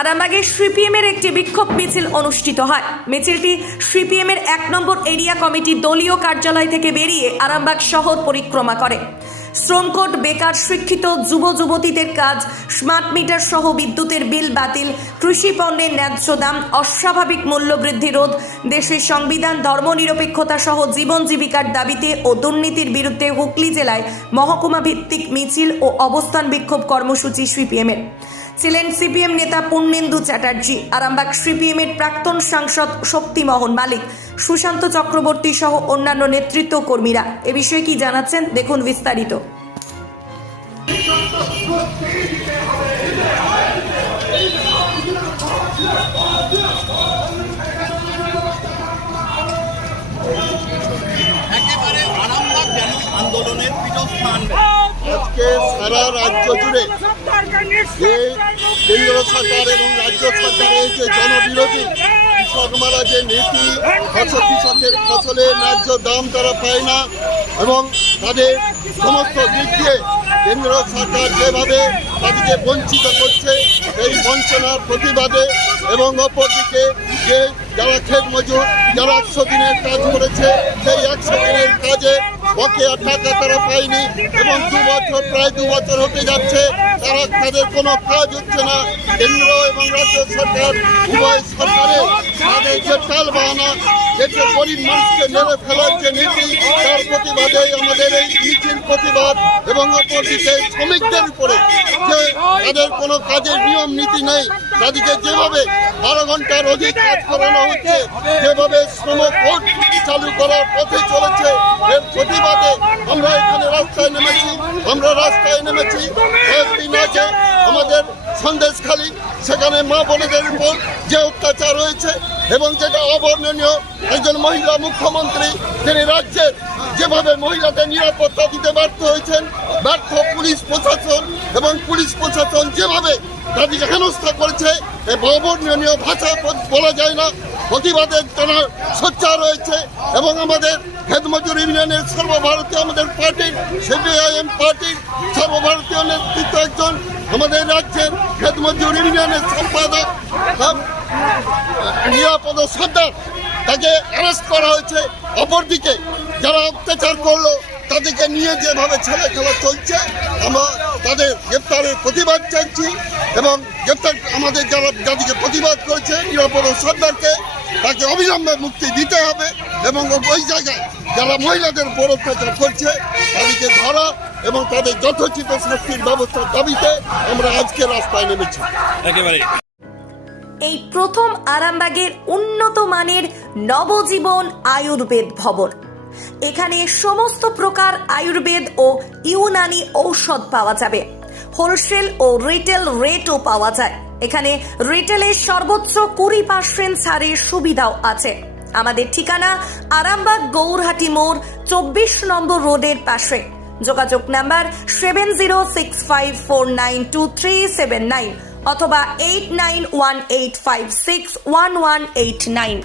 আরামবাগে সিপিএমের একটি বিক্ষোভ মিছিল অনুষ্ঠিত হয়। মিছিলটি সিপিএমের 1 নম্বর এরিয়া কমিটি দলীয় কার্যালয় থেকে বেরিয়ে আরামবাগ শহর পরিক্রমা করে। শ্রমকোড, বেকার, শিক্ষিত যুব যুবতীদের কাজ, স্মার্ট মিটার সহ বিদ্যুতের বিল বাতিল, কৃষি পণ্যের ন্যায্য দাম, অস্বাভাবিক মূল্যবৃদ্ধি রোধ, দেশের সংবিধান, ধর্মনিরপেক্ষতা সহ জীবন জীবিকার দাবিতে ও দুর্নীতির বিরুদ্ধে হুগলি জেলায় মহকুমা ভিত্তিক মিছিল ও অবস্থান বিক্ষোভ কর্মসূচি সিপিএমের। ছিলেন সিপিএম নেতা পূর্ণেন্দু চ্যাটার্জি, আরামবাগ সিপিএমের প্রাক্তন সাংসদ শক্তিমোহন মালিক, সুশান্ত চক্রবর্তী সহ অন্যান্য নেতৃত্ব কর্মীরা। এ বিষয়ে কি জানাচ্ছেন দেখুন বিস্তারিত। একেবারে আরামবাগ যেন আন্দোলনের পীঠস্থান। আজকে সারা রাজ্য জুড়ে যে কেন্দ্র সরকার এবং রাজ্য সরকারের যে জনবিরোধী কৃষক মারা যে নীতি, কৃষকের ফসলের ন্যায্য দাম তারা পায় না এবং তাদের সমস্ত দিক দিয়ে কেন্দ্র সরকার যেভাবে তাদেরকে বঞ্চিত করছে, এই বঞ্চনার প্রতিবাদে এবং অপরদিকে যে যারা ক্ষেত মজুর, যারা 100 দিনের কাজ করেছে, সেই 100 দিনের কাজে বকেয়া টাকা তারা পায়নি এবং প্রায় 2 বছর হতে যাচ্ছে, তাদের কোনো কাজ হচ্ছে না। কেন্দ্র এবং রাজ্য সরকার উভয় সরকারে তাদের যে টাল বাহানা, যে গরিব মানুষকে মেরে ফেলার যে নীতি, তার প্রতিবাদে আমাদের এই মিছিল প্রতিবাদ। এবং অপরদিকে শ্রমিকদের উপরে যে তাদের কোনো কাজের নিয়ম নীতি নেই, তাদেরকে যেভাবে 12 ঘন্টার অধিক কাজ করানো হচ্ছে, যেভাবে শ্রম কোড চালু করার পথে চলেছে, এর প্রতিবাদে আমরা এখানে রাস্তায় নেমেছি। কয়েকদিন আগে আমাদের সন্দেশখালী, সেখানে মা বোনেদের উপর যে অত্যাচার হয়েছে এবং যেটা অবর্ণনীয়, একজন মহিলা মুখ্যমন্ত্রী তিনি রাজ্যের যেভাবে মহিলাদের নিরাপত্তা দিতে ব্যর্থ হয়েছেন, ব্যর্থ পুলিশ প্রশাসন এবং পুলিশ প্রশাসন যেভাবে তাদেরকে হেনস্থা করেছে, অবর্ণনীয় ভাষা বলা যায় না। প্রতিবাদের তারা সোচ্চার রয়েছে এবং আমাদের ক্ষেত মজুর ইউনিয়নের সর্বভারতীয় আমাদের পার্টির সিপিআইএম পার্টির সর্বভারতীয় নেতৃত্ব একজন আমাদের রাজ্যের ক্ষেত মজুর ইউনিয়নের সম্পাদক নিরাপদ সর্দার, তাকে অ্যারেস্ট করা হয়েছে। অপরদিকে যারা অত্যাচার করলো তাদেরকে নিয়ে যেভাবে ছেলে খেলা চলছে, আমরা তাদের গ্রেপ্তারের প্রতিবাদ চাইছি এবং গ্রেপ্তার আমাদের যাদেরকে প্রতিবাদ করেছে নিরাপদ সর্দারকে তাকে অবিলম্বে মুক্তি দিতে হবে এবং ওই জায়গায় যারা মহিলাদের উপর অত্যাচার করছে তাদেরকে ধরা এবং তাদের যথোচিত শাস্তির ব্যবস্থার দাবিতে আমরা আজকে রাস্তায় নেমেছি। একেবারে এই প্রথম আরামবাগের উন্নত মানের নবজীবন আয়ুর্বেদ ভবন। এখানে সমস্ত প্রকার আয়ুর্বেদ ও ইউনানি ঔষধ পাওয়া যাবে। হোলসেল ও রিটেল রেটও পাওয়া যায়। এখানে রিটেলের সর্বোচ্চ 20% ছাড়ের সুবিধাও আছে। আমাদের ঠিকানা আরামবাগ গৌরহাটি মোড় 24 নম্বর রোডের পাশে। যোগাযোগ নাম্বার 7065492379 অথবা 8918561189।